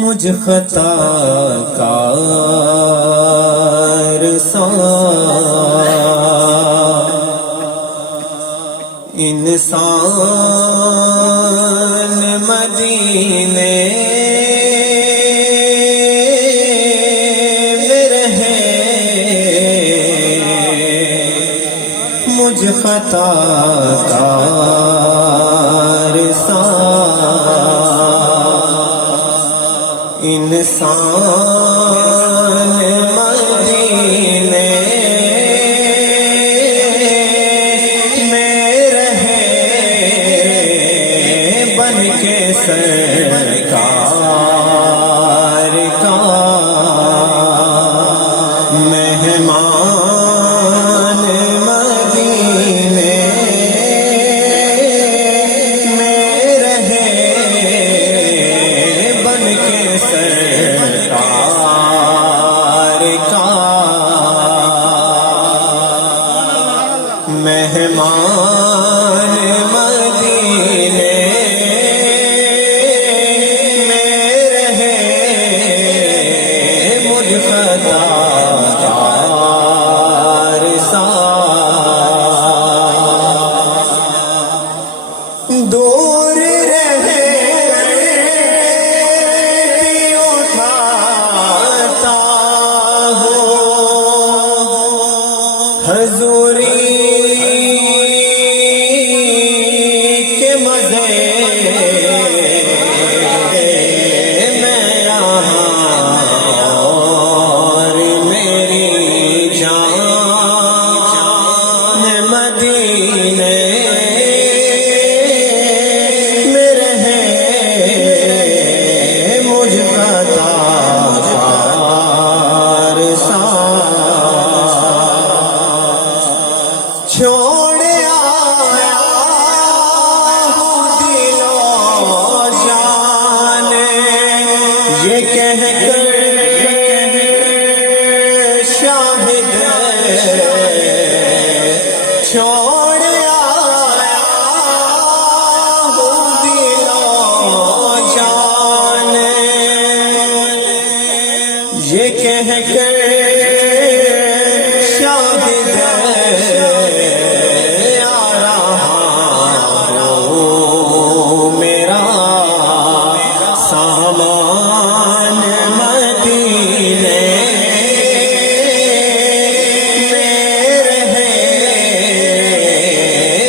مجھ خطا کار سا انسان مدینے میں رہے، مجھ خطا کار سا انسان مدینے میں رہے، بن کے سرکار کا مہمان مدینے میں رہے، بن کے سرکار کا مہمان مدینے میں رہے، مجھ خطا کار سا دور رہے حضوری کے مزے میں یہاں اور میری جان مدینے میں رہے، مجھ خطا کار سا چھوڑ آیا ہوں دل و جان، یہ کہہ کر شاہد چھوڑ آیا ہوں دل و جان، یہ کہہ کر شاہد سامان مدینے میں رہے،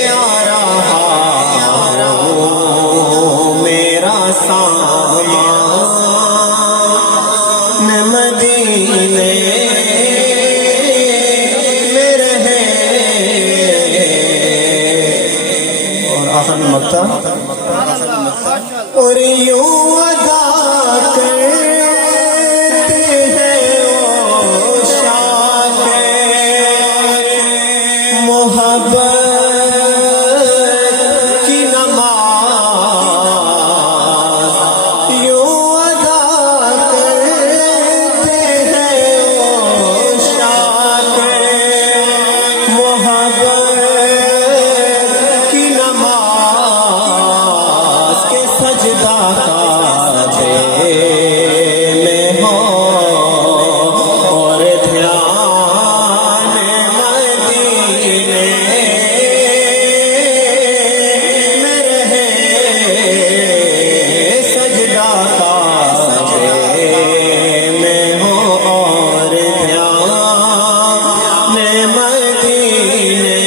آ رہا میرا سامان مدینے میں رہے۔ اور آخر میں مقطع اور یوں ادا کرتے ہیں وہ شاعر محبت کی نماز، یوں ادا کرتے ہیں وہ شاعر محبت کی نماز کے سجدہ کعبے میں ہو اور دھیان مدینے میں رہے، سجدہ کعبے میں ہو اور دھیان مدینے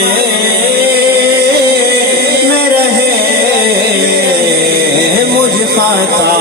میں رہے، مجھ خطا